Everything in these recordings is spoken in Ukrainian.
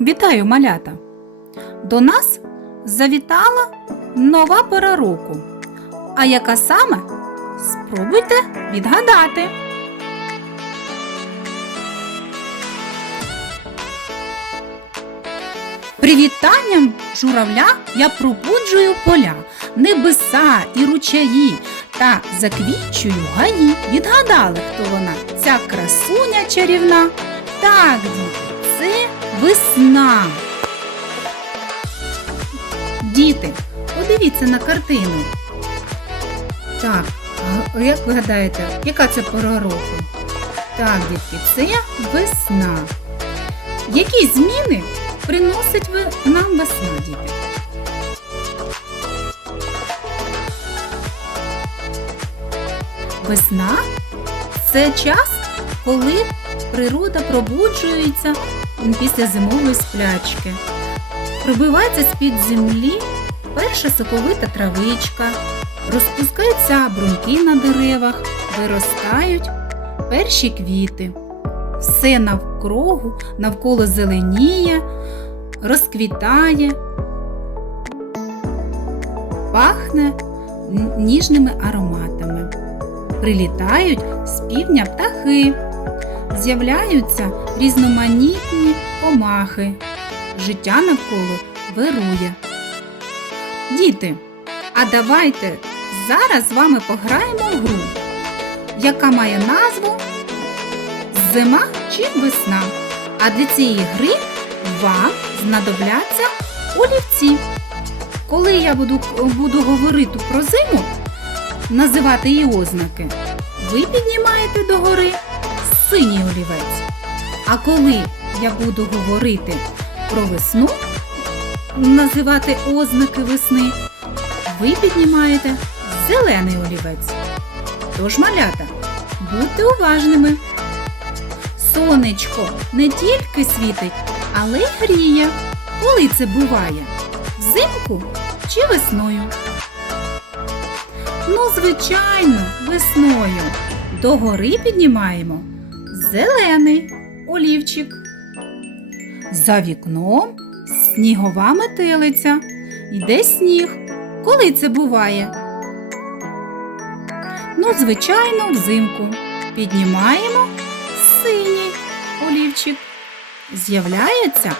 Вітаю, малята! До нас завітала нова пора року. А яка саме? Спробуйте відгадати. Привітанням журавля я пробуджую поля, небеса і ручаї та заквічую гаї. Відгадали, хто вона? Ця красуня чарівна. Так, діти, це весна. Діти, подивіться на картину. Так, як ви гадаєте, яка це пора року? Так, дітки, це весна. Які зміни приносить нам весна, діти? Весна це час, коли природа пробуджується після зимової сплячки. Пробивається з-під землі перша соковита травичка, розпускаються бруньки на деревах, виростають перші квіти. Все навкругу, навколо зеленіє, розквітає, пахне ніжними ароматами. Прилітають з півдня птахи, з'являються різноманітні комахи. Життя навколо вирує. Діти, а давайте зараз з вами пограємо в гру, яка має назву Зима чи весна. А для цієї гри вам знадобляться олівці. Коли я буду, буду говорити про зиму, називати її ознаки, ви піднімаєте догори синій олівець. А коли я буду говорити про весну, називати ознаки весни, ви піднімаєте зелений олівець. Тож, малята, будьте уважними. Сонечко не тільки світить, але й гріє. Коли це буває? Взимку чи весною? Ну, звичайно, весною. Догори піднімаємо зелений олівчик. За вікном снігова метелиця. Йде сніг. Коли це буває? Ну, звичайно, взимку. Піднімаємо синій олівчик. З'являються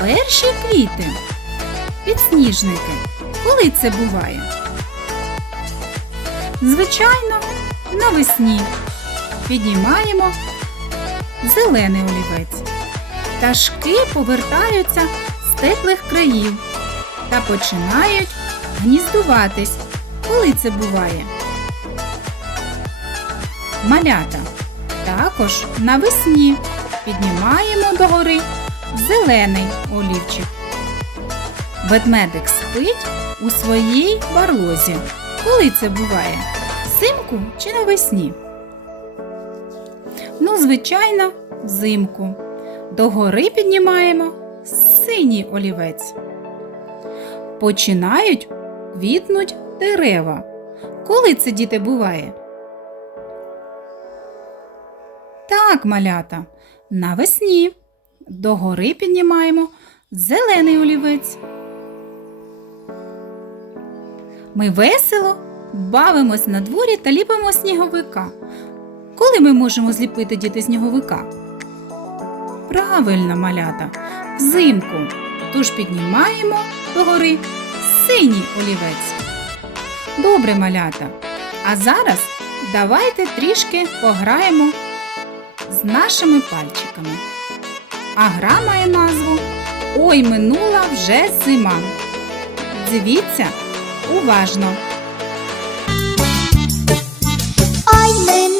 перші квіти. Підсніжники. Коли це буває? Звичайно, навесні. Піднімаємо зелений олівець. Пташки повертаються з теплих країв та починають гніздуватись. Коли це буває? Малята. Також навесні піднімаємо догори зелений олівчик. Ведмедик спить у своїй барлозі. Коли це буває? Взимку чи навесні? Ну, звичайно, взимку. Догори піднімаємо синій олівець. Починають квітнуть дерева. Коли це діти буває? Так, малята, навесні. Догори піднімаємо зелений олівець. Ми весело бавимось на дворі та ліпимо сніговика. Коли ми можемо зліпити діти сніговика? Правильно, малята, взимку. Тож піднімаємо догори синій олівець. Добре, малята. А зараз давайте трішки пограємо з нашими пальчиками. А гра має назву Ой минула вже зима. Дивіться уважно. Ой, минула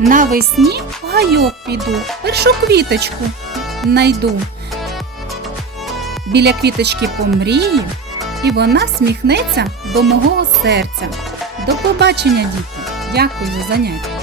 Навесні в гайок піду, першу квіточку найду. Біля квіточки помрію, і вона сміхнеться до мого серця. До побачення, діти! Дякую за заняття!